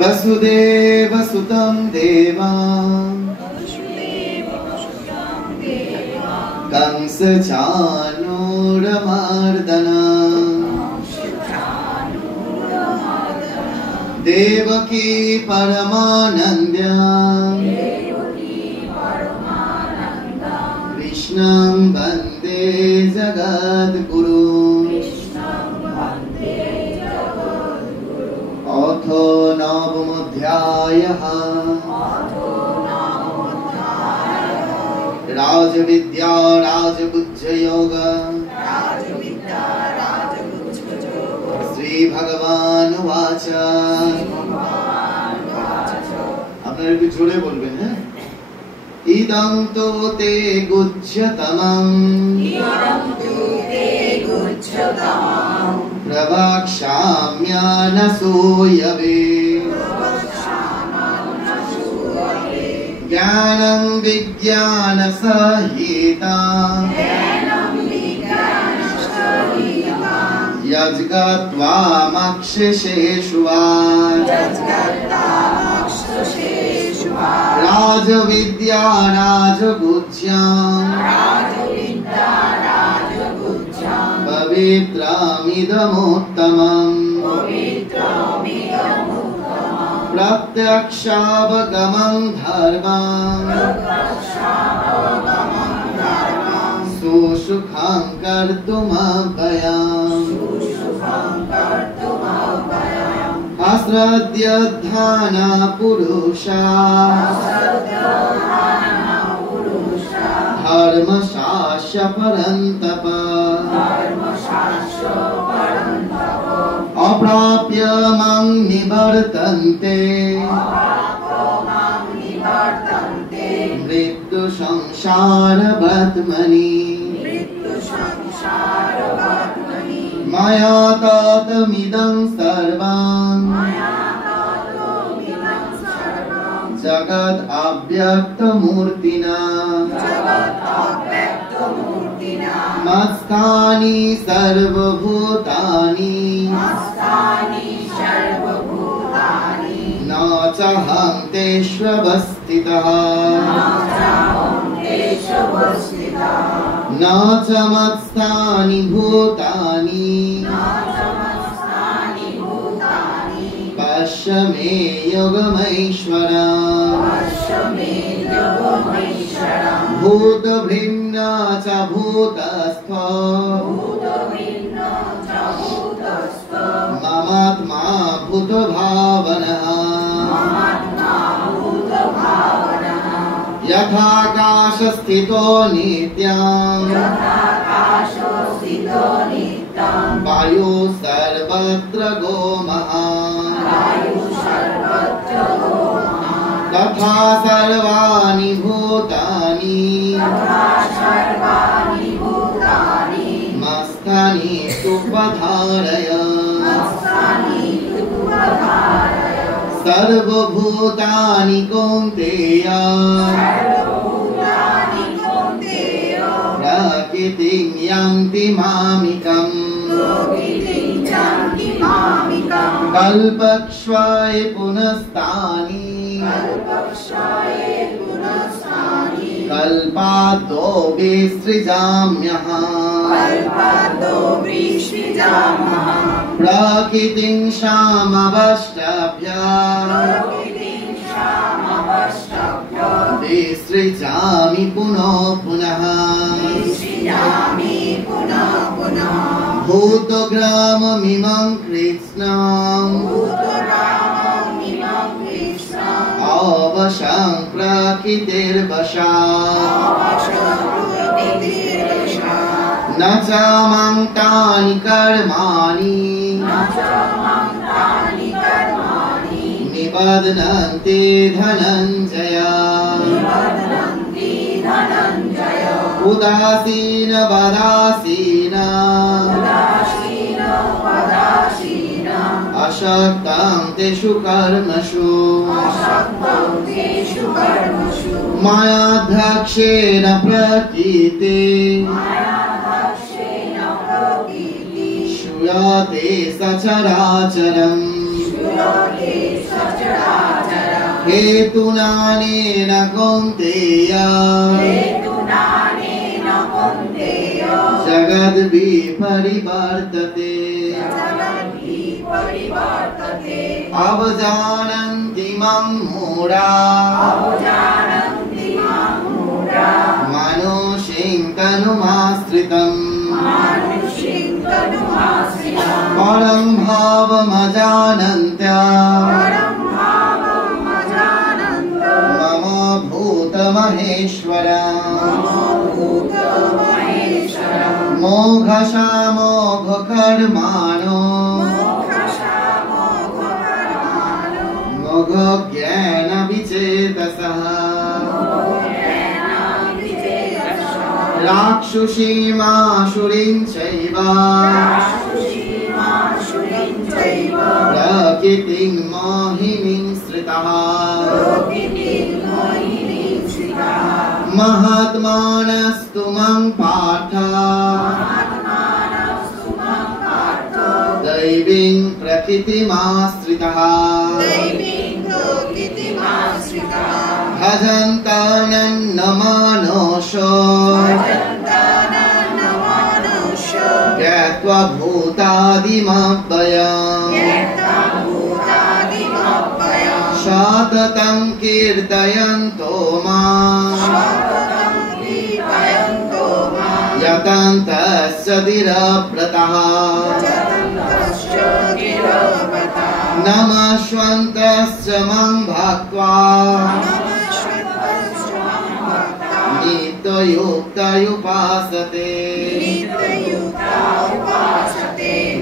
वसुदेवसुतं देवां कंसचाणूरमर्दनम् देवकी परमानन्द्यां कृष्णं वन्दे जगद्गुरुम् अथो नवमोऽध्यायः राजविद्या राजगुज्जयोग श्रीभगवानुवाच আপনারা একটু জোরে বলবেন হ্যাঁ ইদং তো তে গুচ্ছতমং प्रवक्ष्याम्यनसूयवे ज्ञानं विज्ञानसहितं यज्ञत्वामक्षिषेषु वा राजविद्या राजगुज्यां पवित्रमिदमुत्तमम् प्रत्यक्षावगमं धर्मं सुसुखं कर्तुमव्ययम् अश्रद्धधाना पुरुषा धर्मशास्त्र परन्तप अप्राप्य मां निवर्तन्ते मृत्यु संसारवर्त्मनि मया ततमिदं सर्वं जगत् अव्यक्तमूर्तिना मत्स्थानि सर्वभूतानि न चाहं तेष्वस्थितः न च मत्स्थानि भूतानि पश्य मे योगमैश्वरम् भूतभिन्न च भूतस्थ ममात्मा भूतभावनः यथाकाशस्थितो नित्यं वायु सर्वत्र गोमहान् तथा सर्वाणि भूतानि मत्स्थानि सुपधारय सर्वभूतानि कौन्तेय प्रकृतिं यान्ति मामिकम् कल्पक्ष्वाय पुनस्तानि कल्पादो विसृजाम्यहम् प्रकृतिं क्षामवष्टभ्य विसृजामि पुनः पुनः भूतग्राममिमं कृष्णम् अवशं प्रकृतिर्वशात् न च मां तानि कर्माणि निबध्नन्ति धनञ्जय उदासीन वदासीन अशक्तं तेषु कर्मसु मायाध्यक्षेण प्रकृते श्रूयते सचराचरम् हेतुनानेन कौन्तेय जगद्विपरिवर्तते अवजानन्ति मं मूढा मनुष्यं तनुमाश्रितम् परं भावमजानन्त्या मम भूतमहेश्वरा मोघशामोघकर्माणो मोघज्ञानविचेतसः राक्षसीमासुरीं चैव प्रकृतिं मोहिनीं श्रितः महात्मानस्तु मं पार्थ दैवीं प्रकृतिमाश्रितः भजन्तानन्न मानुषो ज्ञात्वा भूतादिमव्ययम् सततं कीर्तयन्तो माम् यतन्तश्च धीरव्रतः नमस्वन्तश्च मं भक्त्वा नित्ययुक्तयुपासते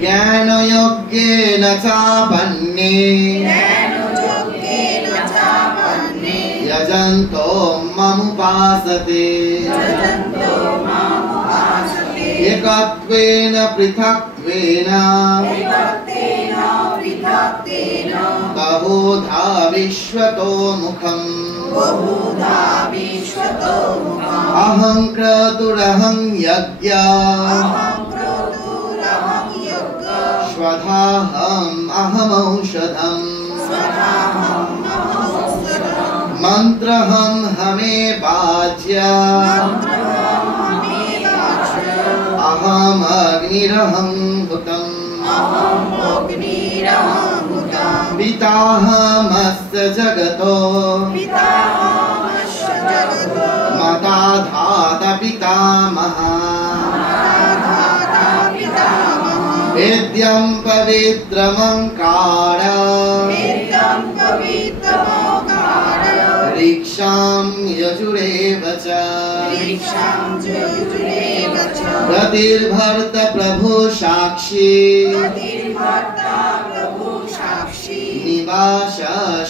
ज्ञानयोग्येन चापन्ने यजन्तो ममुपासते एकत्वेन पृथक्त्वेन बहुधा विश्वतो मुखम् अहं क्रतुरहं यज्ञः स्वधाहम् अहमौषधम् मन्त्रहं हमे वाच्य अहमग्निरहं हुतम् पिताहमस्य जगतो माता धाता पितामहः वेद्यं पवित्रमङ्कार ऋक्षां यजुरेव च प्रतिर्भर्त प्रभु साक्षी निवास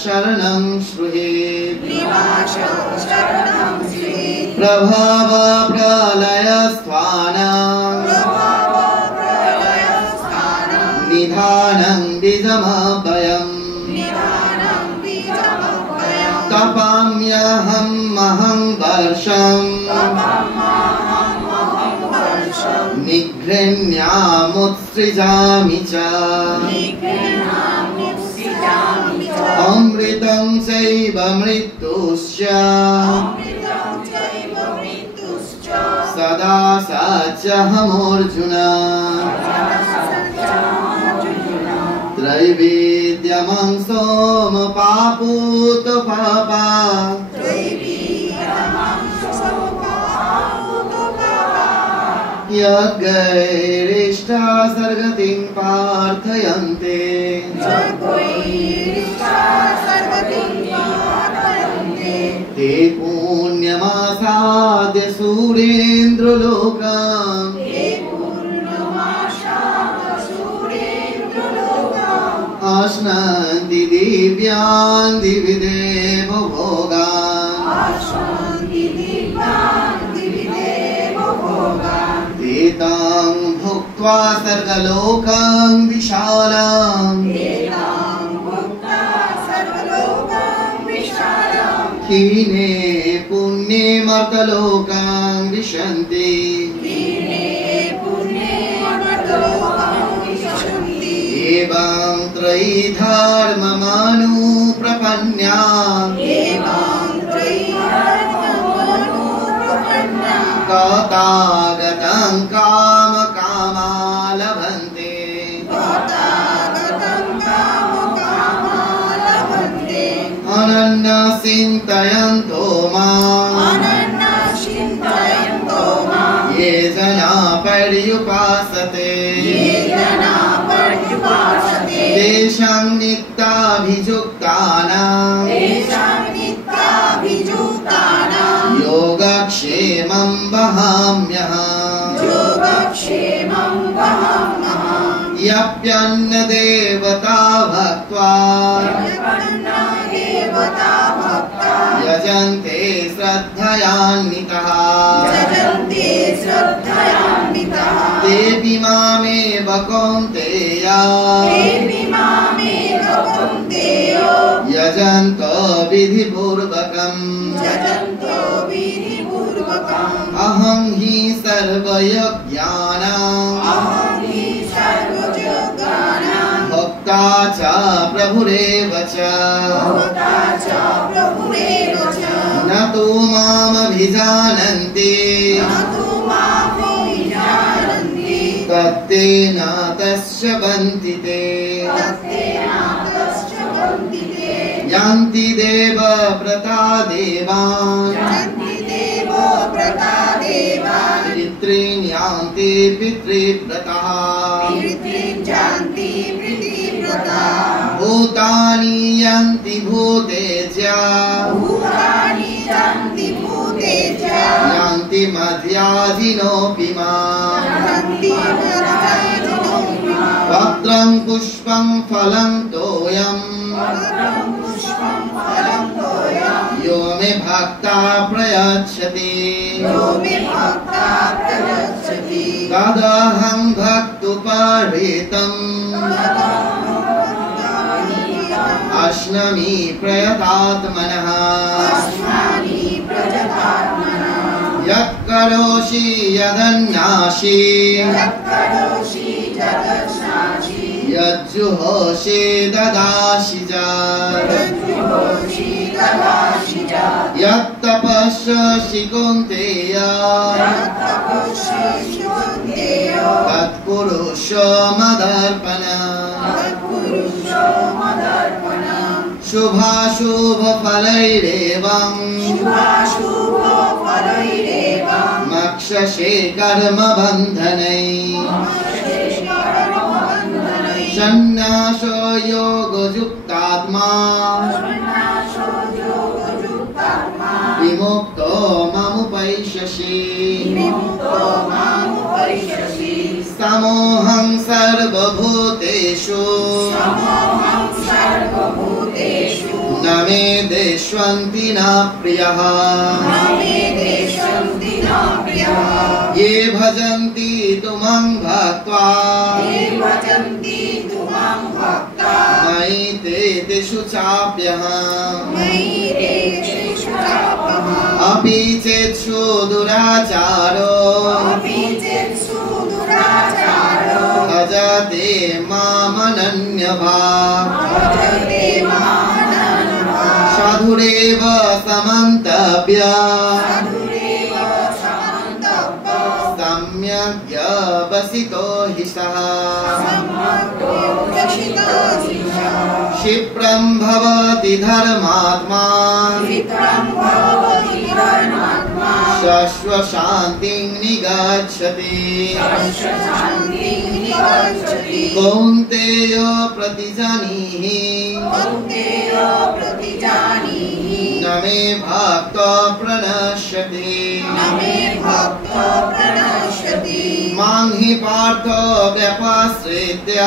शरणं श्रुहेत् प्रभव प्रलयस्थान निधानं बीजमभयम् तपाम्यहं महं वर्षम् निघ्रण्यामुत्सृजामि च अमृतं चैव मृत्युश्च सदा सच्चहमर्जुन त्रैवेद्यमं सोमपापूत पापा यज्ञैरिष्टा सर्गतिं प्रार्थयन्ते ते पुण्यमासाद्य सुरेन्द्रलोकम् अश्नन्ति दिव्यान् दिवि देव भोगान् एतां भुक्त्वा सर्गलोकं विशालम् क्षीणे पुण्ये मर्तलोकं विशन्ति एवं त्रयी धर्ममनुप्रपन्ना तथागतं कामकामा लभन्ते अनन्यचिन्तयन्तो माम् ये जना पर्युपासते तेषां नित्याभियुक्तानां योगक्षेमं वहाम्यहम् यप्यन्नदेवता भक्त्वा यजन्ते श्रद्धयान्वितः तेऽपि मामेव कौन्तेय यजन्तो विधिपूर्वकम् अहं हि सर्वयज्ञानां भोक्ता च प्रभुरेव च न तु मामभिजानन्ति तत्तेन तस्य बन्ति ते यान्ति देवव्रता देवान् पितॄन् यान्ति पितृव्रताः भूतानि यान्ति भूतेज्या यान्ति मध्याजिनोऽपि माम् पत्रं पुष्पं फलं तोयम् यो मे भक्ता प्रयच्छति तदहं भक्तुपरीतम् अश्नामि प्रयतात्मनः यत् करोषि यदन्नासि यज्जुहोषि ददासि च यत् तपस्यसि कौन्तेय तत्कुरुष्व मदर्पणम् शुभाशुभफलैरेवम् मक्षसे कर्मबन्धनैः सन्न्यासो योगयुक्तात्मा विमुक्तो मामुपैष्यसि समोऽहं सर्वभूतेषु न मे देष्वन्ति न प्रियः ये भजन्ति तुमां भक्त्वा मयि ते तेषु चाप्यहम् अपि चेत्सु दुराचारो भजते मामनन्यभाक् साधुरेव समन्तव्य सम्यक् व्यवसितो हि सः क्षिप्रं भवति धर्मात्मा शाश्वशान्तिं निगच्छति कौन्तेय प्रतिजानीहि न मे भक्तो प्रणश्यति मां हि पार्थो व्यपश्रित्य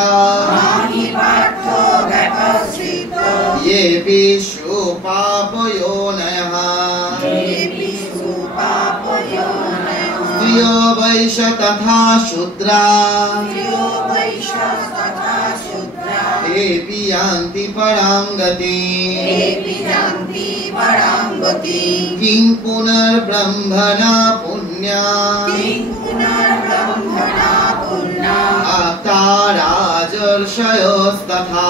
येऽपि पापयोनयः स्त्रियो वैश तथा शूद्रा तेऽपि यान्ति परां गतिम् किं पुनर्ब्रह्मणा पुण्या आप्ता राजर्षयोस्तथा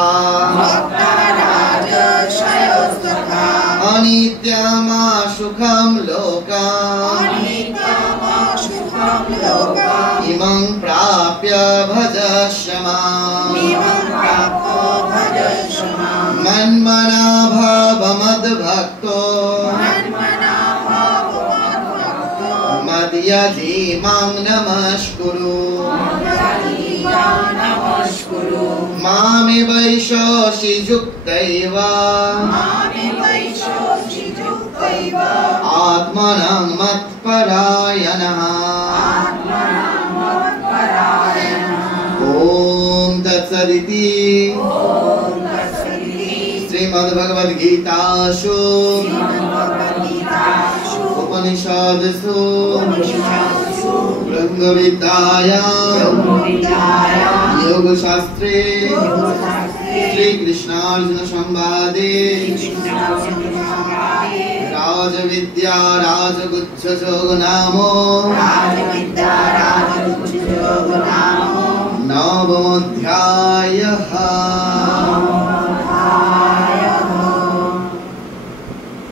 अनित्यमाशुखं लोकम् मर्यादि मां नमस्कुरु मामेवैषसि युक्तैव आत्मनं मत्परायणः ॐ तत्सदिति श्रीमद्भगवद्गीतासु उपनिषदसु ब्रह्मविद्यायां योगशास्त्रे श्रीकृष्णार्जुन संवादे राजविद्या राजगुच्छ नामो